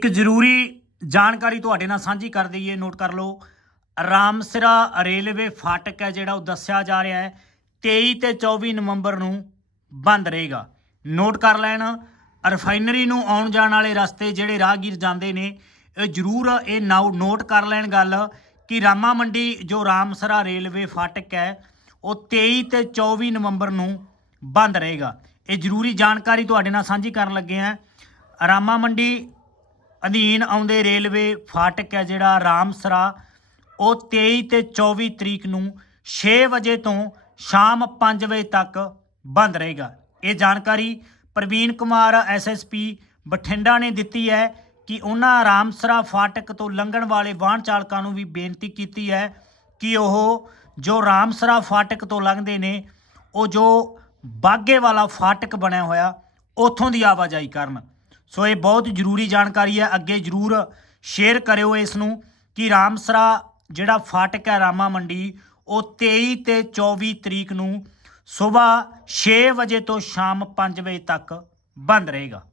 ਇੱਕ ਜ਼ਰੂਰੀ ਜਾਣਕਾਰੀ ਤੁਹਾਡੇ ਨਾਲ ਸਾਂਝੀ ਕਰ ਦਈਏ ਨੋਟ ਕਰ ਲਓ। ਰਾਮਸਿਰਾ ਰੇਲਵੇ ਫਾਟਕ ਹੈ ਜਿਹੜਾ ਉਹ ਦੱਸਿਆ ਜਾ ਰਿਹਾ ਹੈ 23 ਤੇ 24 ਨਵੰਬਰ ਨੂੰ ਬੰਦ ਰਹੇਗਾ। ਨੋਟ ਕਰ ਲੈਣ ਰਿਫਾਈਨਰੀ ਨੂੰ ਆਉਣ ਜਾਣ ਵਾਲੇ ਰਸਤੇ ਜਿਹੜੇ ਰਾਹਗੀਰ ਜਾਂਦੇ ਨੇ, ਇਹ ਜ਼ਰੂਰ ਇਹ ਨਾਉ ਨੋਟ ਕਰ ਲੈਣ ਗੱਲ ਕਿ ਰਾਮਾ ਮੰਡੀ ਜੋ ਰਾਮਸਰਾ ਰੇਲਵੇ ਫਾਟਕ ਹੈ, ਉਹ 23 ਤੇ 24 ਨਵੰਬਰ ਨੂੰ ਬੰਦ ਰਹੇਗਾ। ਇਹ ਜ਼ਰੂਰੀ ਜਾਣਕਾਰੀ ਤੁਹਾਡੇ ਨਾਲ ਸਾਂਝੀ ਕਰਨ ਲੱਗੇ ਹਾਂ। ਰਾਮਾ ਮੰਡੀ ਅਧੀਨ ਆਉਂਦੇ ਰੇਲਵੇ ਫਾਟਕ ਹੈ ਜਿਹੜਾ ਰਾਮਸਰਾ। ਉਹ 23 ਤੇ 24 ਤਰੀਕ ਨੂੰ 6 ਵਜੇ ਤੋਂ ਸ਼ਾਮ 5 ਵਜੇ ਤੱਕ ਬੰਦ ਰਹੇਗਾ। ਇਹ ਜਾਣਕਾਰੀ ਪ੍ਰਵੀਨ ਕੁਮਾਰ ਐਸਐਸਪੀ ਬਠਿੰਡਾ ਨੇ ਦਿੱਤੀ ਹੈ ਕਿ ਉਹਨਾਂ ਰਾਮਸਰਾ ਫਾਟਕ ਤੋਂ ਲੰਘਣ ਵਾਲੇ ਵਾਹਨ ਚਾਲਕਾਂ ਨੂੰ ਵੀ ਬੇਨਤੀ ਕੀਤੀ ਹੈ ਕਿ ਉਹ ਜੋ ਰਾਮਸਰਾ ਫਾਟਕ ਤੋਂ ਲੰਘਦੇ ਨੇ, ਉਹ ਜੋ ਬਾਗੇ ਵਾਲਾ ਫਾਟਕ ਬਣਿਆ ਹੋਇਆ, ਉੱਥੋਂ ਦੀ ਆਵਾਜਾਈ ਕਰਨ। ਸੋ ਇਹ ਬਹੁਤ ਜ਼ਰੂਰੀ ਜਾਣਕਾਰੀ ਹੈ। ਅੱਗੇ ਜ਼ਰੂਰ ਸ਼ੇਅਰ ਕਰਿਓ ਇਸ ਨੂੰ ਕਿ ਰਾਮਸਰਾ ਜਿਹੜਾ ਫਾਟਕ ਹੈ ਰਾਮਾ ਮੰਡੀ, ਉਹ 23 ਤੇ 24 ਤਰੀਕ ਨੂੰ ਸਵੇਰ 6 ਵਜੇ ਤੋਂ ਸ਼ਾਮ 5 ਵਜੇ ਤੱਕ ਬੰਦ ਰਹੇਗਾ।